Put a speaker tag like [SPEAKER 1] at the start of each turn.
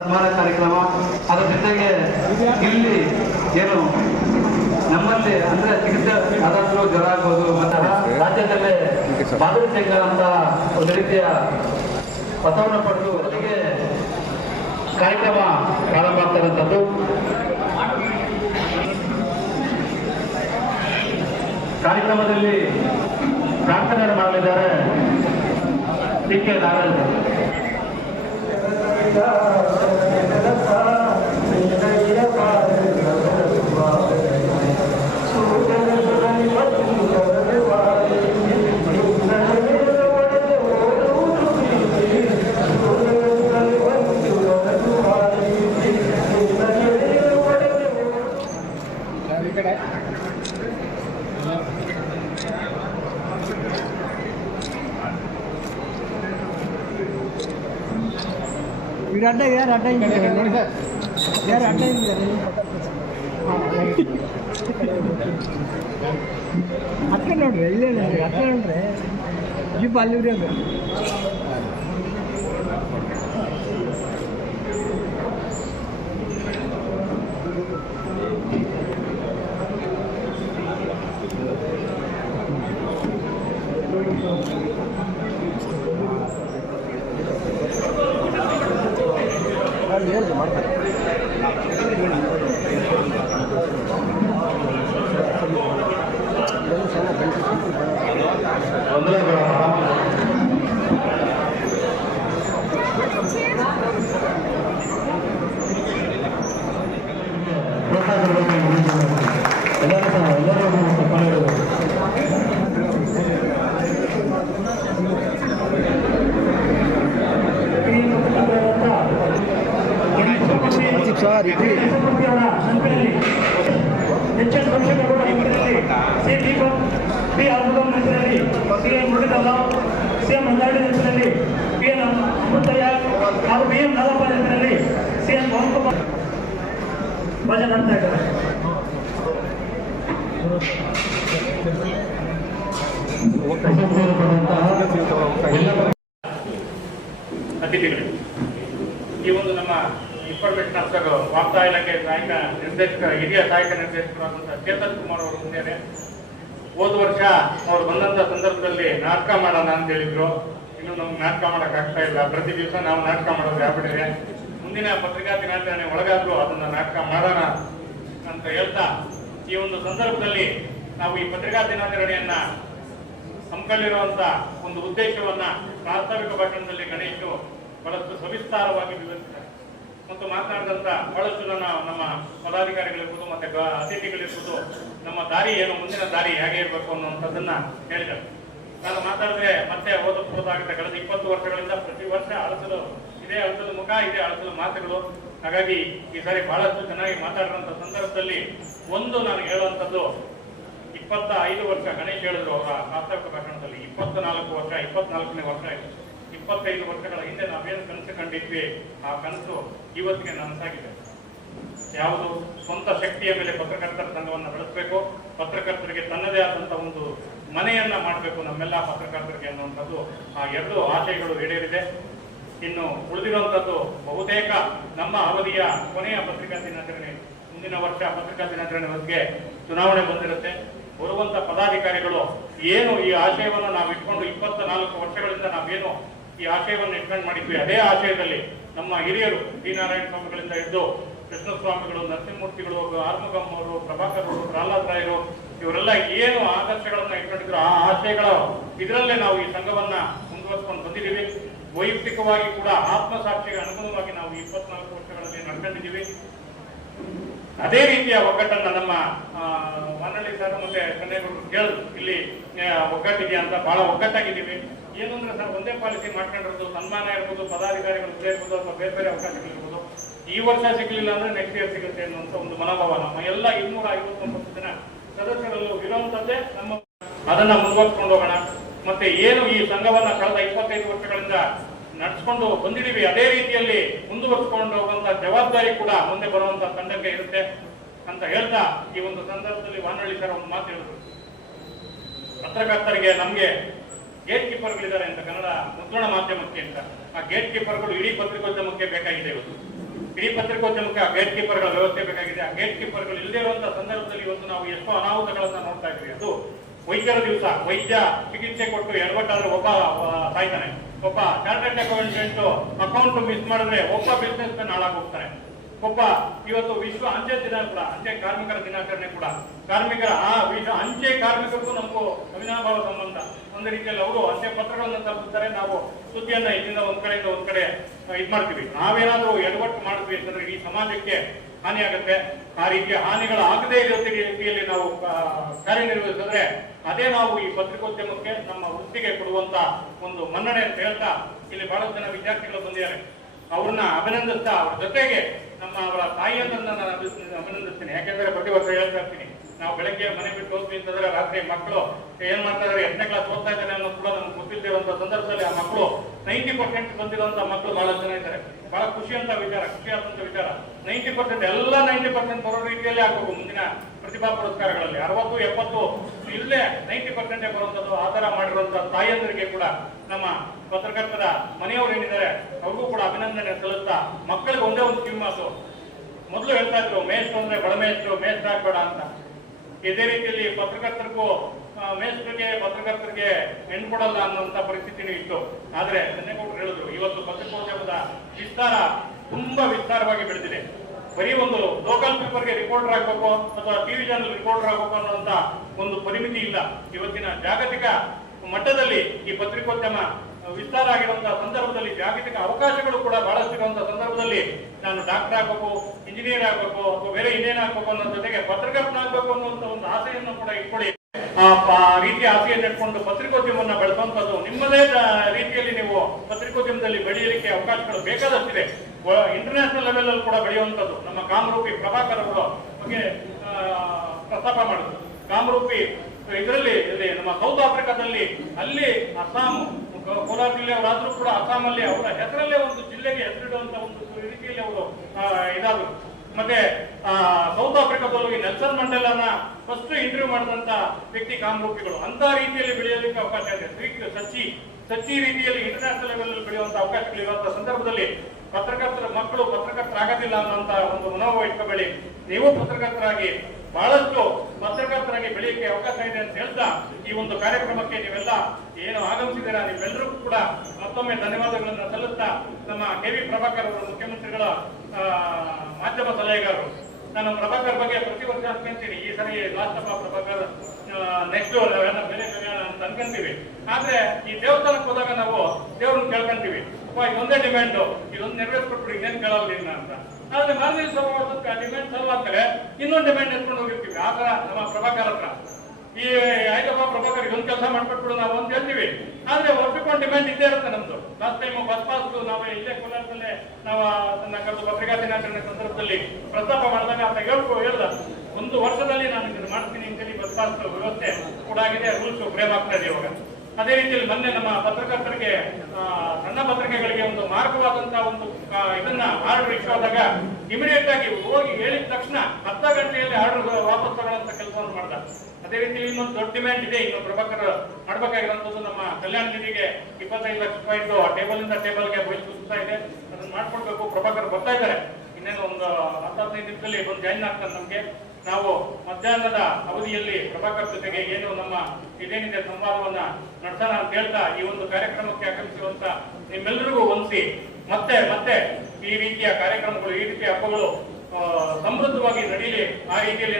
[SPEAKER 1] ಸನ್ಮಾನ ಕಾರ್ಯಕ್ರಮ. ಅದರ ಜೊತೆಗೆ ಇಲ್ಲಿ ಏನು ನಮ್ಮಲ್ಲಿ ಅಂದ್ರೆ ಚಿಕಿತ್ಸೆ ಆದಷ್ಟು ಜ್ವರ ಆಗ್ಬೋದು, ಮತ್ತು ರಾಜ್ಯದಲ್ಲೇ ಮಾದರಿ ಸಂಘ ಅಂತ ಒಂದು ರೀತಿಯ ಪಥವನ್ನು ಪಡೆದು ಅದಕ್ಕೆ ಕಾರ್ಯಕ್ರಮ ಪ್ರಾರಂಭ ಆಗ್ತಕ್ಕಂಥದ್ದು ಕಾರ್ಯಕ್ರಮದಲ್ಲಿ ಪ್ರಾರ್ಥನೆ ಮಾಡಲಿದ್ದಾರೆ. ಡಿ ಕೆ ನಾರಾಯಣ
[SPEAKER 2] फिर अड्डा यार अड्डा ही यार अड्डा ही ಅತ್ತೆ ನೋಡ್ರಿ ಇಲ್ಲೇ ನೋಡ್ರಿ ಅತ್ತೆ ನೋಡ್ರಿ ಜೀಪ್ ಅಲ್ಲಿ ಉರಿಯೋದು
[SPEAKER 1] Thank you. ಎಲ್ಲರೂ
[SPEAKER 3] ಸಿ ಎಂ ಮಂದಾಡಿ ಹೆಸರಿನಲ್ಲಿ ಪಿ ಎನ್ ಅಮೃತಯ್ಯ ಹಾಗೂ ಬಿ ಎಂ ನಾಗಪ್ಪ ಹೆಸರಲ್ಲಿ ಸಿ ಎಂ ಮೋಹನ್ ಕುಮಾರ್ ಭಜನೆ ಮಾಡ್ತಾ ಇದ್ದಾರೆ
[SPEAKER 4] ಅತಿಥಿಗಳು, ಈ ಒಂದು ನಮ್ಮ ಇನ್ಫಾರ್ಮೇಶನ್ ಆಫೀಸರ್ ವಾರ್ತಾ ಇಲಾಖೆ ಸಹಾಯಕ ನಿರ್ದೇಶಕ, ಹಿರಿಯ ಸಹಾಯಕ ನಿರ್ದೇಶಕರಾದಂತಹ ಚೇತನ್ ಕುಮಾರ್ ಅವರು ಮುಂದೆ ಹೋದ ವರ್ಷ ಅವ್ರು ಬಂದಂಥ ಸಂದರ್ಭದಲ್ಲಿ ನಾಟಕ ಮಾಡೋಣ ಅಂತ ಹೇಳಿದ್ರು. ಇನ್ನು ನಮ್ಗೆ ನಾಟಕ ಮಾಡೋಕ್ಕಾಗ್ತಾ ಇಲ್ಲ. ಪ್ರತಿ ದಿವಸ ನಾವು ನಾಟಕ ಮಾಡೋದು ಆಗ್ಬಿಟ್ಟಿದೆ. ಮುಂದಿನ ಪತ್ರಿಕಾ ದಿನಾಚರಣೆ ಒಳಗಾದರೂ ಅದನ್ನ ನಾಟಕ ಮಾಡೋಣ ಅಂತ ಹೇಳ್ತಾ ಈ ಒಂದು ಸಂದರ್ಭದಲ್ಲಿ ನಾವು ಈ ಪತ್ರಿಕಾ ದಿನಾಚರಣೆಯನ್ನ ಹಮ್ಮಿಕೊಂಡಿರುವಂತ ಒಂದು ಉದ್ದೇಶವನ್ನ ಪ್ರಾಸ್ತಾವಿಕ ಭಾಷಣದಲ್ಲಿ ಗಣೇಶು ಬಹಳಷ್ಟು ಸವಿಸ್ತಾರವಾಗಿ ವಿವರಿಸಿದ್ದಾರೆ. ಮತ್ತು ಮಾತನಾಡಿದಂತ ಬಹಳಷ್ಟು ಜನ ನಮ್ಮ ಪದಾಧಿಕಾರಿಗಳಿರ್ಬೋದು ಮತ್ತೆ ಅತಿಥಿಗಳಿರ್ಬೋದು, ನಮ್ಮ ದಾರಿ ಏನು, ಮುಂದಿನ ದಾರಿ ಹೇಗೆ ಇರಬೇಕು ಅನ್ನುವಂಥದ್ದನ್ನ ಹೇಳಿದರು ನಾನು ಮಾತಾಡಿದ್ರೆ ಮತ್ತೆ ಓದಬಹುದಾಗುತ್ತೆ ಕಳೆದ ಇಪ್ಪತ್ತು ವರ್ಷಗಳಿಂದ ಪ್ರತಿ ವರ್ಷ ಅಳಸಲು ಇದೇ ಅಳಸಲು ಮುಖ, ಇದೇ ಅಳಸಲು ಮಾತುಗಳು. ಹಾಗಾಗಿ ಈ ಸಾರಿ ಬಹಳಷ್ಟು ಚೆನ್ನಾಗಿ ಮಾತಾಡಿದಂಥ ಸಂದರ್ಭದಲ್ಲಿ ಒಂದು ನಾನು ಹೇಳುವಂಥದ್ದು, ಇಪ್ಪತ್ತ ಐದು ವರ್ಷ ಗಣೇಶ್ ಹೇಳಿದ್ರು ಅವರ ಪ್ರಾಸ್ತಾವಿಕ ಭಾಷಣದಲ್ಲಿ. ಇಪ್ಪತ್ತ ನಾಲ್ಕು ವರ್ಷ, ಇಪ್ಪತ್ನಾಲ್ಕನೇ ವರ್ಷ ಆಯ್ತು. ಇಪ್ಪತ್ತೈದು ವರ್ಷಗಳ ಹಿಂದೆ ನಾವೇನು ಕನಸು ಕಂಡಿದ್ವಿ, ಆ ಕನಸು ಇವತ್ತಿಗೆ ನನಸಾಗಿದೆ. ಯಾವುದು? ಸ್ವಂತ ಶಕ್ತಿಯ ಮೇಲೆ ಪತ್ರಕರ್ತರ ಸಂಘವನ್ನು ಬೆಳೆಸಬೇಕು. ಪತ್ರಕರ್ತರಿಗೆ ತನ್ನದೇ ಆದಂಥ ಒಂದು ಮನೆಯನ್ನ ಮಾಡಬೇಕು ನಮ್ಮೆಲ್ಲ ಪತ್ರಕರ್ತರಿಗೆ ಅನ್ನುವಂಥದ್ದು ಆ ಎರಡು ಆಶಯಗಳು ಈಡೇರಿದೆ. ಇನ್ನು ಉಳಿದಿರುವಂತದ್ದು ಬಹುತೇಕ ನಮ್ಮ ಅವಧಿಯ ಕೊನೆಯ ಪತ್ರಿಕಾ ದಿನಾಚರಣೆ, ಮುಂದಿನ ವರ್ಷ ಪತ್ರಿಕಾ ದಿನಾಚರಣೆ ಬಗ್ಗೆ ಚುನಾವಣೆ ಬಂದಿರುತ್ತೆ. ಬರುವಂತ ಪದಾಧಿಕಾರಿಗಳು ಏನು ಈ ಆಶಯವನ್ನು ನಾವು ಇಟ್ಕೊಂಡು ಇಪ್ಪತ್ತ ನಾಲ್ಕು ವರ್ಷಗಳಿಂದ ನಾವೇನು ಈ ಆಶಯವನ್ನು ಇಟ್ಕೊಂಡು ಮಾಡಿದ್ವಿ. ಅದೇ ಆಶಯದಲ್ಲಿ ನಮ್ಮ ಹಿರಿಯರು ಡಿ ನಾರಾಯಣ ಸ್ವಾಮಿಗಳಿಂದ ಹಿಡಿದು ಕೃಷ್ಣಸ್ವಾಮಿಗಳು, ನರಸಿಂಹಮೂರ್ತಿಗಳು ಆರ್ಮುಗಮ್ ಅವರು, ಪ್ರಭಾಕರ್ ಅವರು, ಪ್ರಹ್ಲಾದ್ ರಾಯರು, ಇವರೆಲ್ಲ ಏನು ಆದರ್ಶಗಳನ್ನ ಇಟ್ಕೊಂಡಿದ್ರು ಆ ಆಶಯಗಳ ಇದರಲ್ಲೇ ನಾವು ಈ ಸಂಘವನ್ನ ಮುಂದುವರ್ಸ್ಕೊಂಡು ಬಂದಿದ್ದೀವಿ. ವೈಯಕ್ತಿಕವಾಗಿ ಕೂಡ ಆತ್ಮಸಾಕ್ಷಿಗೆ ಅನುಗುಣವಾಗಿ ನಾವು ಇಪ್ಪತ್ನಾಲ್ಕು ವರ್ಷಗಳಲ್ಲಿ ನಡ್ಕೊಂಡಿದ್ದೀವಿ. ಅದೇ ರೀತಿಯ ಒಗ್ಗಟ್ಟನ್ನ ನಮ್ಮ ಮನಳ್ಳಿ ಸರ್ ಮತ್ತೆ ಕನ್ನೇಗೌಡರು ಕೇಳಿದ್ರು ಇಲ್ಲಿ ಒಗ್ಗಟ್ಟಿದೆಯಾ ಒಗ್ಗಟ್ಟಿದೆ ಅಂತ ಬಹಳ ಒಗ್ಗಟ್ಟಾಗಿದ್ದೀವಿ. ಏನು ಅಂದ್ರೆ ಸರ್, ಒಂದೇ ಪಾಲಿಸಿ ಮಾಡ್ಕೊಂಡಿರೋದು, ಸನ್ಮಾನ ಇರ್ಬೋದು, ಪದಾಧಿಕಾರಿಗಳು ಇರ್ಬೋದು, ಅಥವಾ ಬೇರೆ ಬೇರೆ ಅವಕಾಶಗಳಿರ್ಬೋದು ಈ ವರ್ಷ ಸಿಗಲಿಲ್ಲ ಅಂದ್ರೆ ನೆಕ್ಸ್ಟ್ ಇಯರ್ ಸಿಗುತ್ತೆ ಅನ್ನುವಂಥ ಒಂದು ಮನೋಭಾವ ನಮ್ಮ ಎಲ್ಲ ಇನ್ನೂರ ಐವತ್ತೊಂಬತ್ತು ಜನ ಸದಸ್ಯರಲ್ಲೂ ಇರುವಂತದ್ದೇ ನಮ್ಮ ಅದನ್ನ ಮುಂದುವರ್ಸ್ಕೊಂಡು ಹೋಗೋಣ. ಮತ್ತೆ ಏನು ಈ ಸಂಘವನ್ನ ಕಳೆದ ಇಪ್ಪತ್ತೈದು ವರ್ಷಗಳಿಂದ ನಡೆಸ್ಕೊಂಡು ಬಂದಿದ್ದೀವಿ, ಅದೇ ರೀತಿಯಲ್ಲಿ ಮುಂದುವರ್ಸ್ಕೊಂಡು ಹೋಗುವಂತ ಜವಾಬ್ದಾರಿ ಕೂಡ ಮುಂದೆ ಬರುವಂತ ತಂಡಕ್ಕೆ ಇರುತ್ತೆ ಅಂತ ಹೇಳ್ತಾ ಈ ಒಂದು ಸಂದರ್ಭದಲ್ಲಿ ವಾನಳ್ಳಿ ಸರ್ ಒಂದು ಮಾತು ಹೇಳಿದ್ರು. ಪತ್ರಕರ್ತರಿಗೆ ನಮ್ಗೆ ಗೇಟ್ ಕೀಪರ್ಗಳಿದ್ದಾರೆ ಅಂತ ಕನ್ನಡ ಮುದ್ರಣ ಮಾಧ್ಯಮಕ್ಕೆ ಅಂತ. ಆ ಗೇಟ್ ಕೀಪರ್ಗಳು ಇಡೀ ಪತ್ರಿಕೋದ್ಯಮಕ್ಕೆ ಬೇಕಾಗಿದೆ ಇವತ್ತು. ಇಡೀ ಪತ್ರಿಕೋದ್ಯಮಕ್ಕೆ ಆ ಗೇಟ್ ಕೀಪರ್ಗಳ ವ್ಯವಸ್ಥೆ ಬೇಕಾಗಿದೆ. ಆ ಗೇಟ್ ಕೀಪರ್ಗಳು ಇಲ್ಲದೇ ಇರುವಂತಹ ಸಂದರ್ಭದಲ್ಲಿ ಇವತ್ತು ನಾವು ಎಷ್ಟೋ ಅನಾಹುತಗಳನ್ನು ನೋಡ್ತಾ ಇದ್ದೀವಿ. ಅದು ವೈದ್ಯರ ದಿವಸ, ವೈದ್ಯ ಚಿಕಿತ್ಸೆ ಕೊಟ್ಟು ಎಡವಟ್ಟಾದ್ರೆ ಒಬ್ಬ ಸಾಯ್ತಾನೆ. ಒಬ್ಬ ಚಾರ್ಟರ್ಡ್ ಅಕೌಂಟೆಂಟ್ ಅಕೌಂಟ್ ಮಿಸ್ ಮಾಡಿದ್ರೆ ಒಬ್ಬ ಬಿಸ್ನೆಸ್ ಮ್ಯಾನ್ ಹಾಳಾಗೋಗ್ತಾನೆ ಒಬ್ಬ ಇವತ್ತು ವಿಶ್ವ ಅಂಚೆ ದಿನ ಕೂಡ, ಅಂಚೆ ಕಾರ್ಮಿಕರ ದಿನಾಚರಣೆ ಕೂಡ. ಕಾರ್ಮಿಕರ ಆ ವಿಶ್ವ ಅಂಚೆ ಕಾರ್ಮಿಕರಿಗೂ ನಮಗೂ ಅವಿನಾಭಾವ ಸಂಬಂಧ. ಒಂದು ರೀತಿಯಲ್ಲಿ ಅವರು ಅಂಚೆ ಪತ್ರಗಳನ್ನು ತಲುಪಿಸ್ತಾರೆ. ನಾವು ಸುದ್ದಿಯನ್ನ ಇಲ್ಲಿಂದ ಒಂದ್ ಕಡೆಯಿಂದ ಒಂದ್ ಕಡೆ ಇದ್ ಮಾಡ್ತೀವಿ. ನಾವೇನಾದ್ರೂ ಎಡವಟ್ಟು ಮಾಡಿದ್ವಿ ಅಂತಂದ್ರೆ ಈ ಸಮಾಜಕ್ಕೆ ಹಾನಿ ಆಗುತ್ತೆ ಆ ರೀತಿಯ ಹಾನಿಗಳು ಆಗದೇ ಇರೋ ರೀತಿಯಲ್ಲಿ ನಾವು ಕಾರ್ಯನಿರ್ವಹಿಸಿದ್ರೆ ಅದೇ ನಾವು ಈ ಪತ್ರಿಕೋದ್ಯಮಕ್ಕೆ ನಮ್ಮ ವೃತ್ತಿಗೆ ಕೊಡುವಂತ ಒಂದು ಮನ್ನಣೆ ಅಂತ ಹೇಳ್ತಾ ಇಲ್ಲಿ ಬಹಳಷ್ಟು ಜನ ವಿದ್ಯಾರ್ಥಿಗಳು ಬಂದಿದ್ದಾರೆ. ಅವ್ರನ್ನ ಅಭಿನಂದಿಸ್ತಾ ಅವ್ರ ಜೊತೆಗೆ ನಮ್ಮ ಅವರ ತಾಯಿಯನ್ನು ನಾನು ಅಭಿನಂದಿಸ್ತೇನೆ. ಯಾಕೆಂದ್ರೆ ಪ್ರತಿ ವರ್ಷ ಹೇಳ್ತಾ ಇರ್ತೀನಿ. ನಾವು ಬೆಳಗ್ಗೆ ಮನೆ ಬಿಟ್ಟು ಹೋದ್ವಿ ಅಂತಂದ್ರೆ ರಾತ್ರಿ ಮಕ್ಕಳು ಏನ್ ಮಾಡ್ತಾ ಇದಾರೆ ಎಂಟನೇ ಕ್ಲಾಸ್ ಓದ್ತಾ ಇದ್ದಾನೆ ಅನ್ನೋದು ಕೂಡ ನಮ್ಗೆ ಗೊತ್ತಿಲ್ದಿರುವಂತ ಸಂದರ್ಭದಲ್ಲಿ ಆ ಮಕ್ಕಳು ನೈಂಟಿ ಪರ್ಸೆಂಟ್ ಬಂದಿರುವಂತ ಮಕ್ಕಳು ಬಹಳ ಜನ ಇದ್ದಾರೆ. ಬಹಳ ಖುಷಿ ಅಂತ ವಿಚಾರ, ಖುಷಿ ಆದಂತ ವಿಚಾರ. ನೈಂಟಿ ಪರ್ಸೆಂಟ್ ಎಲ್ಲ ನೈಂಟಿ ಪರ್ಸೆಂಟ್ ಬರೋ ರೀತಿಯಲ್ಲಿ ಆಗ್ಬೇಕು ಮುಂದಿನ ಪ್ರತಿಭಾ ಪುರಸ್ಕಾರಗಳಲ್ಲಿ. ಅರವತ್ತು, ಎಪ್ಪತ್ತು ಇಲ್ಲೇ ನೈಂಟಿ ಪರ್ಸೆಂಟೇ ಬರುವಂತದ್ದು ಆಧಾರ ಮಾಡಿರುವಂತ ತಾಯಿಯಂದರಿಗೆ ಕೂಡ ನಮ್ಮ ಪತ್ರಕರ್ತರ ಮನೆಯವರು ಏನಿದ್ದಾರೆ, ಅವ್ರಿಗೂ ಕೂಡ ಅಭಿನಂದನೆ ಸಲ್ಲಿಸ್ತಾ ಮಕ್ಕಳಿಗೆ ಒಂದೇ ಒಂದು ಕಿವಿ ಮಾತು ಮೊದಲು ಹೇಳ್ತಾ ಇದ್ರು, ಮೇಷ್ಟ್ರು ಅಂದ್ರೆ ಬಡ ಮೇಷ್ಟ್ರು ಮೇಸ್ಟ್ ಆಗ್ಬೇಡ ಅಂತ. ಇದೇ ರೀತಿಯಲ್ಲಿ ಪತ್ರಕರ್ತರಿಗೂ ಮೇಸ್ಟ್ರಿಗೆ ಪತ್ರಕರ್ತರಿಗೆ ಹೆಣ್ಣು ಕೊಡಲ್ಲ ಅನ್ನುವಂತ ಪರಿಸ್ಥಿತಿನೂ ಇತ್ತು. ಆದ್ರೆ ಚನ್ನೇಗೌಡರು ಹೇಳಿದ್ರು, ಇವತ್ತು ಪತ್ರಿಕೋದ್ಯಮದ ವಿಸ್ತಾರ ತುಂಬಾ ವಿಸ್ತಾರವಾಗಿ ಬೆಳೆದಿದೆ. ಬರೀ ಒಂದು ಲೋಕಲ್ ಪೇಪರ್ಗೆ ರಿಪೋರ್ಟರ್ ಆಗ್ಬೇಕು ಅಥವಾ ಟಿವಿ ಚಾನಲ್ ರಿಪೋರ್ಟರ್ ಆಗ್ಬೇಕು ಅನ್ನುವಂತ ಒಂದು ಪರಿಮಿತಿ ಇಲ್ಲ. ಇವತ್ತಿನ ಜಾಗತಿಕ ಮಟ್ಟದಲ್ಲಿ ಈ ಪತ್ರಿಕೋದ್ಯಮ ವಿಸ್ತಾರ ಆಗಿರುವಂತಹ ಸಂದರ್ಭದಲ್ಲಿ ಜಾಗತಿಕ ಅವಕಾಶಗಳು ಕೂಡ ಬಹಳಷ್ಟಿರುವಂತಹ ಸಂದರ್ಭದಲ್ಲಿ ನಾನು ಡಾಕ್ಟರ್ ಆಗಬೇಕು ಇಂಜಿನಿಯರ್ ಆಗಬೇಕು, ಅಥವಾ ಬೇರೆ ಇನ್ನೇನು ಆಗ್ಬೇಕು ಅನ್ನೋ ಜೊತೆಗೆ ಪತ್ರಕರ್ತನಾಗಬೇಕು ಅನ್ನುವಂತ ಒಂದು ಆಸೆಯನ್ನು ಕೂಡ ಇಟ್ಕೊಳ್ಳಿ. ಆ ರೀತಿಯ ಆಸೆಯನ್ನು ಇಟ್ಕೊಂಡು ಪತ್ರಿಕೋದ್ಯಮವನ್ನು ಬೆಳೆಸುವಂತದ್ದು ನಿಮ್ಮದೇ ರೀತಿಯಲ್ಲಿ ನೀವು ಪತ್ರಿಕೋದ್ಯಮದಲ್ಲಿ ಬೆಳೆಯಲಿಕ್ಕೆ ಅವಕಾಶಗಳು ಬೇಕಾದಷ್ಟಿದೆ. ಇಂಟರ್ನ್ಯಾಷನಲ್ ಲೆವೆಲ್ ಅಲ್ಲಿ ಕೂಡ ಬೆಳೆಯುವಂತದ್ದು ನಮ್ಮ ಕಾಮರೂಪಿ ಪ್ರಭಾಕರ್ ಅವರು ಬಗ್ಗೆ ಪ್ರಸ್ತಾಪ ಮಾಡಿದ್ರು. ಕಾಮರೂಪಿ, ಇದರಲ್ಲಿ ನಮ್ಮ ಸೌತ್ ಆಫ್ರಿಕಾದಲ್ಲಿ ಅಲ್ಲಿ ಅಸ್ಸಾಂ ಕೋಲಾರ ಜಿಲ್ಲೆಯವರಾದ್ರೂ ಕೂಡ ಅಸ್ಸಾಮಲ್ಲಿ ಅವರ ಹೆಸರಲ್ಲೇ ಒಂದು ಜಿಲ್ಲೆಗೆ ಹೆಸರಿಡುವಂತ ಒಂದು ರೀತಿಯಲ್ಲಿ ಅವರು ಇದಾದರು. ಮತ್ತೆ ಸೌತ್ ಆಫ್ರಿಕಾದಲ್ಲೂ ಈ ನೆಲ್ಸನ್ ಮಂಡಲನ ಫಸ್ಟ್ ಇಂಟರ್ವ್ಯೂ ಮಾಡಿದಂತ ವ್ಯಕ್ತಿ ಕಾಮರೂಪಿಗಳು. ಅಂತ ರೀತಿಯಲ್ಲಿ ಬೆಳೆಯಲಿಕ್ಕೆ ಅವಕಾಶ ಇದೆ. ಸಚಿ ಸಚ್ಚಿ ರೀತಿಯಲ್ಲಿ ಇಂಟರ್ನ್ಯಾಷನಲ್ ಲೆವೆಲ್ ಅಲ್ಲಿ ಬೆಳೆಯುವಂತ ಅವಕಾಶಗಳು ಇರುವಂತ ಸಂದರ್ಭದಲ್ಲಿ ಪತ್ರಕರ್ತರ ಮಕ್ಕಳು ಪತ್ರಕರ್ತರಾಗದಿಲ್ಲ ಅನ್ನೋಂತ ಒಂದು ಮನೋಭಾವ ಇಟ್ಕೋಬೇಡಿ. ನೀವು ಪತ್ರಕರ್ತರಾಗಿ ಬಹಳಷ್ಟು ಪತ್ರಕರ್ತರಾಗಿ ಬೆಳೆಯಕ್ಕೆ ಅವಕಾಶ ಇದೆ ಅಂತ ಹೇಳ್ತಾ ಈ ಒಂದು ಕಾರ್ಯಕ್ರಮಕ್ಕೆ ನೀವೆಲ್ಲ ಏನು ಆಗಮಿಸಿದ್ದೀರಾ ನೀವೆಲ್ಲರಿಗೂ ಕೂಡ ಮತ್ತೊಮ್ಮೆ ಧನ್ಯವಾದಗಳನ್ನು ಸಲ್ಲಿಸ್ತಾ ನಮ್ಮ ಕೆ ವಿ ಪ್ರಭಾಕರ್ ಅವರು ಮುಖ್ಯಮಂತ್ರಿಗಳ ಮಾಧ್ಯಮ ಸಲಹೆಗಾರರು. ನಾನು ಪ್ರಭಾಕರ್ ಬಗ್ಗೆ ಪ್ರತಿ ವರ್ಷ ಅನ್ಕೊಂತೀನಿ ಈ ಸರಿ ಲಾಸ್ಟ್ ಅಪ್ಪ ಪ್ರಭಾಕರ್ ನೆಕ್ಸ್ಟ್ ನಾವೆಲ್ಲ ಬೇರೆ ಅಂತ ಅನ್ಕೊಂತೀವಿ. ಆದ್ರೆ ಈ ದೇವಸ್ಥಾನಕ್ಕೆ ಹೋದಾಗ ನಾವು ದೇವ್ರನ್ನ ಕೇಳ್ಕೊಂತೀವಿ. ಅಪ್ಪ ಡಿಮ್ಯಾಂಡು ಇದೊಂದು ನೆರವೇರಿಸ್ಕೊಟ್ಬಿಡಿ, ಇನ್ನೇನು ಕೇಳೋದಿಲ್ಲ ಅಂತ. ಆದ್ರೆ ವರ್ಷಕ್ಕೆ ಆ ಡಿಮ್ಯಾಂಡ್ ಸಾಲ್ವ್ ಆಗ್ತಾರೆ ಇನ್ನೊಂದು ಡಿಮ್ಯಾಂಡ್ ಎತ್ಕೊಂಡು ಹೋಗಿರ್ತೀವಿ. ಆ ನಮ್ಮ ಪ್ರಭಾಕರ್ ಹತ್ರ. ಈ ಆಯ್ತಪ್ಪ ಪ್ರಭಾಕರ್ ಇದೊಂದು ಕೆಲಸ ಮಾಡ್ಬಿಟ್ಬಿಡು ನಾವು ಅಂತ ಹೇಳ್ತೀವಿ. ಆದ್ರೆ ಒಪ್ಪಿಕೊಂಡು ಡಿಮ್ಯಾಂಡ್ ಇದ್ದೇ ಇರುತ್ತೆ ನಮ್ದು. ಲಾಸ್ಟ್ ಟೈಮ್ ಬಸ್ ಪಾಸ್ ನಾವು ಇಲ್ಲೇ ಕೋಲಾರದಲ್ಲೇ ನಾವು ನನ್ನ ಕರೆದು ಪತ್ರಿಕಾ ದಿನಾಚರಣೆ ಸಂದರ್ಭದಲ್ಲಿ ಪ್ರಸ್ತಾಪ ಮಾಡಿದಾಗ ಅಂತ ಹೇಳ್ಕೊ ಹೇಳ್ದ, ಒಂದು ವರ್ಷದಲ್ಲಿ ನಾನು ಇದನ್ನು ಮಾಡ್ತೀನಿ ಅಂತೇಳಿ ಬಸ್ ಪಾಸ್ ವ್ಯವಸ್ಥೆ ಕೂಡ ಆಗಿದೆ ರೂಲ್ಸ್ ಫ್ರೇಮ್ ಆಗ್ತಾ ಇದೆ ಇವಾಗ. ಅದೇ ರೀತಿಯಲ್ಲಿ ಮೊನ್ನೆ ನಮ್ಮ ಪತ್ರಕರ್ತರಿಗೆ ಸಣ್ಣ ಪತ್ರಿಕೆಗಳಿಗೆ ಒಂದು ಮಾರ್ಗವಾದಂತಹ ಒಂದು ಇದನ್ನ ಆರ್ಡರ್ ಇಶ್ಯೂ ಆದಾಗ ಇಮಿಡಿಯೇಟ್ ಆಗಿ ಹೋಗಿ ಹೇಳಿದ ತಕ್ಷಣ ಅರ್ಧ ಗಂಟೆಯಲ್ಲಿ ಆರ್ಡರ್ ವಾಪಸ್ ತಗೊಳ್ಳುವಂತ ಕೆಲಸವನ್ನು ಮಾಡ್ತಾರೆ. ಅದೇ ರೀತಿ ಇನ್ನೊಂದು ದೊಡ್ಡ ಡಿಮ್ಯಾಂಡ್ ಇದೆ. ಇನ್ನು ಪ್ರಭಾಕರ್ ಮಾಡಬೇಕಾಗಿರುವಂತದ್ದು ನಮ್ಮ ಕಲ್ಯಾಣ ನಿಧಿಗೆ ಇಪ್ಪತ್ತೈದು ಲಕ್ಷ ರೂಪಾಯಿ ಟೇಬಲ್ ಇಂದ ಟೇಬಲ್ಗೆ ಬಯಲು ಸುತ್ತಾ ಇದೆ. ಅದನ್ನ ಮಾಡ್ಕೊಡ್ಬೇಕು ಪ್ರಭಾಕರ್ ಬರ್ತಾ ಇದ್ದಾರೆ. ಇನ್ನೇನು ಒಂದು ಹತ್ತು ಹದಿನೈದು ನಿಮಿಷದಲ್ಲಿ ಬಂದು ಜಾಯಿನ್ ಆಗ್ತಾರೆ ನಮ್ಗೆ. ನಾವು ಮಧ್ಯಾಹ್ನದ ಅವಧಿಯಲ್ಲಿ ಪ್ರಭಾಕರ್ ಜೊತೆಗೆ ಏನು ನಮ್ಮ ಇದೇನಿದೆ ಸಂವಾದವನ್ನ ನಡೆಸೋಣ ಅಂತ ಹೇಳ್ತಾ ಈ ಒಂದು ಕಾರ್ಯಕ್ರಮಕ್ಕೆ ಆಗಮಿಸುವಂತ ನಿಮ್ಮೆಲ್ಲರಿಗೂ ಹೊಂದಿಸಿ ಮತ್ತೆ ಮತ್ತೆ ಈ ರೀತಿಯ ಕಾರ್ಯಕ್ರಮಗಳು, ಈ ರೀತಿಯ ಹಬ್ಬಗಳು ಸಮೃದ್ಧವಾಗಿ ನಡೀಲಿ, ಆ ರೀತಿಯಲ್ಲಿ